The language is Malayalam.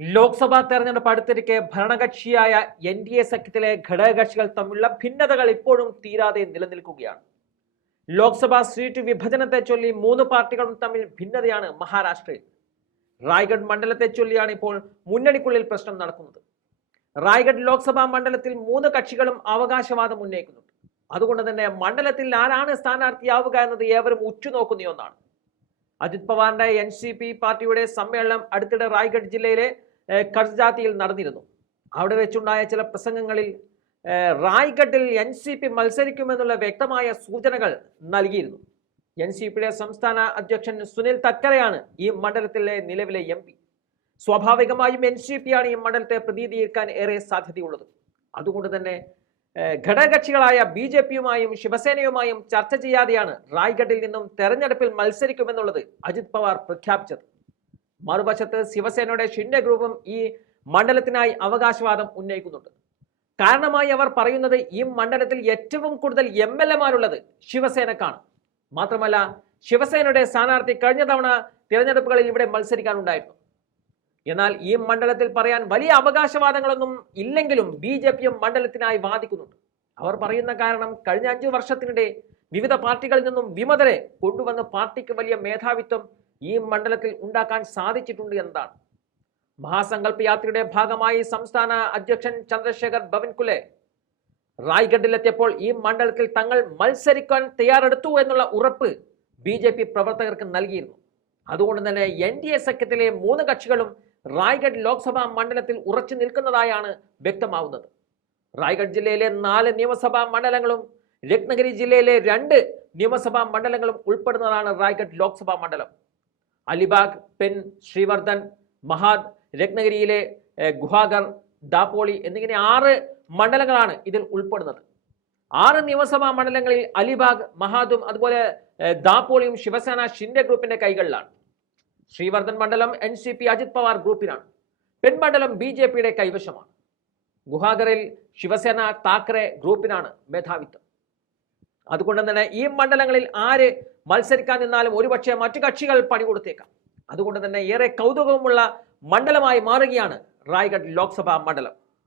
ലോക്സഭാ തെരഞ്ഞെടുപ്പ് അടുത്തിരിക്കെ ഭരണകക്ഷിയായ എൻ ഡി എ സഖ്യത്തിലെ ഘടകകക്ഷികൾ തമ്മിലുള്ള ഭിന്നതകൾ ഇപ്പോഴും തീരാതെ നിലനിൽക്കുകയാണ്. ലോക്സഭാ സീറ്റ് വിഭജനത്തെ ചൊല്ലി മൂന്ന് പാർട്ടികളും തമ്മിൽ ഭിന്നതയാണ് മഹാരാഷ്ട്രയിൽ. റായ്ഗഡ് മണ്ഡലത്തെ ചൊല്ലിയാണ് ഇപ്പോൾ മുന്നണിക്കുള്ളിൽ പ്രശ്നം നടക്കുന്നത്. റായ്ഗഡ് ലോക്സഭാ മണ്ഡലത്തിൽ മൂന്ന് കക്ഷികളും അവകാശവാദം ഉന്നയിക്കുന്നുണ്ട്. അതുകൊണ്ട് തന്നെ മണ്ഡലത്തിൽ ആരാണ് സ്ഥാനാർത്ഥിയാവുക എന്നത് ഏവരും ഉറ്റുനോക്കുന്ന ഒന്നാണ്. അജിത് പവാറിന്റെ എൻ സി പി പാർട്ടിയുടെ സമ്മേളനം അടുത്തിടെ റായ്ഗഡ് ജില്ലയിലെ കർജാത്തിയിൽ നടന്നിരുന്നു. അവിടെ വെച്ചുണ്ടായ ചില പ്രസംഗങ്ങളിൽ റായ്ഗഡിൽ എൻ സി പി മത്സരിക്കുമെന്നുള്ള വ്യക്തമായ സൂചനകൾ നൽകിയിരുന്നു. എൻ സി പിയുടെ സംസ്ഥാന അധ്യക്ഷൻ സുനിൽ തക്കരയാണ് ഈ മണ്ഡലത്തിലെ നിലവിലെ എം പി സ്വാഭാവികമായും എൻ സി പിയാണ് ഈ മണ്ഡലത്തെ പ്രതിനിധീകരിക്കാൻ ഏറെ സാധ്യതയുള്ളത്. അതുകൊണ്ട് തന്നെ ഘടകകക്ഷികളായ ബി ജെ പിയുമായും ശിവസേനയുമായും ചർച്ച ചെയ്യാതെയാണ് റായ്ഗഡിൽ നിന്നും തെരഞ്ഞെടുപ്പിൽ മത്സരിക്കുമെന്നുള്ളത് അജിത് പവാർ പ്രഖ്യാപിച്ചത്. മറുവശത്ത് ശിവസേനയുടെ ഷിൻഡെ ഗ്രൂപ്പും ഈ മണ്ഡലത്തിനായി അവകാശവാദം ഉന്നയിക്കുന്നുണ്ട്. കാരണമായി അവർ പറയുന്നത് ഈ മണ്ഡലത്തിൽ ഏറ്റവും കൂടുതൽ എം എൽ എമാരുള്ളത് ശിവസേനക്കാണ്. മാത്രമല്ല ശിവസേനയുടെ സ്ഥാനാർത്ഥി കഴിഞ്ഞ തവണ തിരഞ്ഞെടുപ്പുകളിൽ ഇവിടെ മത്സരിക്കാനുണ്ടായിരുന്നു. എന്നാൽ ഈ മണ്ഡലത്തിൽ പറയാൻ വലിയ അവകാശവാദങ്ങളൊന്നും ഇല്ലെങ്കിലും ബി ജെ പിയും മണ്ഡലത്തിനായി വാദിക്കുന്നുണ്ട്. അവർ പറയുന്ന കാരണം കഴിഞ്ഞ അഞ്ചു വർഷത്തിനിടെ വിവിധ പാർട്ടികളിൽ നിന്നും വിമതരെ കൊണ്ടുവന്ന് പാർട്ടിക്ക് വലിയ മേധാവിത്വം ഈ മണ്ഡലത്തിൽ ഉണ്ടാക്കാൻ സാധിച്ചിട്ടുണ്ട് എന്നതാണ്. മഹാസങ്കല്പ യാത്രയുടെ ഭാഗമായി സംസ്ഥാന അധ്യക്ഷൻ ചന്ദ്രശേഖർ ബവൻകുലെ റായ്ഗഡിലെത്തിയപ്പോൾ ഈ മണ്ഡലത്തിൽ തങ്ങൾ മത്സരിക്കാൻ തയ്യാറെടുത്തു എന്നുള്ള ഉറപ്പ് ബി പ്രവർത്തകർക്ക് നൽകിയിരുന്നു. അതുകൊണ്ട് തന്നെ എൻ ഡി എ സഖ്യത്തിലെ മൂന്ന് കക്ഷികളും റായ്ഗഡ് ലോക്സഭാ മണ്ഡലത്തിൽ ഉറച്ചു നിൽക്കുന്നതായാണ് വ്യക്തമാവുന്നത്. റായ്ഗഡ് ജില്ലയിലെ നാല് നിയമസഭാ മണ്ഡലങ്ങളും രത്നഗിരി ജില്ലയിലെ രണ്ട് നിയമസഭാ മണ്ഡലങ്ങളും ഉൾപ്പെടുന്നതാണ് റായ്ഗഡ് ലോക്സഭാ മണ്ഡലം. അലിബാഗ് പെൻ ശ്രീവർദ്ധൻ മഹാദ് രത്നഗിരിയിലെ ഗുഹാഗർ ദാപോളി എന്നിങ്ങനെ ആറ് മണ്ഡലങ്ങളാണ് ഇതിൽ ഉൾപ്പെടുന്നത്. ആറ് നിയമസഭാ മണ്ഡലങ്ങളിൽ അലിബാഗ് മഹാദും അതുപോലെ ദാപോളിയും ശിവസേന ഷിൻഡെ ഗ്രൂപ്പിന്റെ കൈകളിലാണ്. ശ്രീവർദ്ധൻ മണ്ഡലം N C P Ajit Pawar ഗ്രൂപ്പിനാണ്. പെൺമണ്ഡലം ബി ജെ പിയുടെ കൈവശമാണ്. ഗുഹാഗറിൽ ശിവസേന താക്കറെ ഗ്രൂപ്പിനാണ് മേധാവിത്വം. അതുകൊണ്ട് തന്നെ ഈ മണ്ഡലങ്ങളിൽ ആര് മത്സരിക്കാൻ നിന്നാലും ഒരുപക്ഷെ മറ്റു കക്ഷികൾ പണി കൊടുത്തേക്കാം. അതുകൊണ്ട് തന്നെ ഏറെ കൗതുകമുള്ള മണ്ഡലമായി മാറുകയാണ് റായ്ഗഡ് ലോക്സഭാ മണ്ഡലം.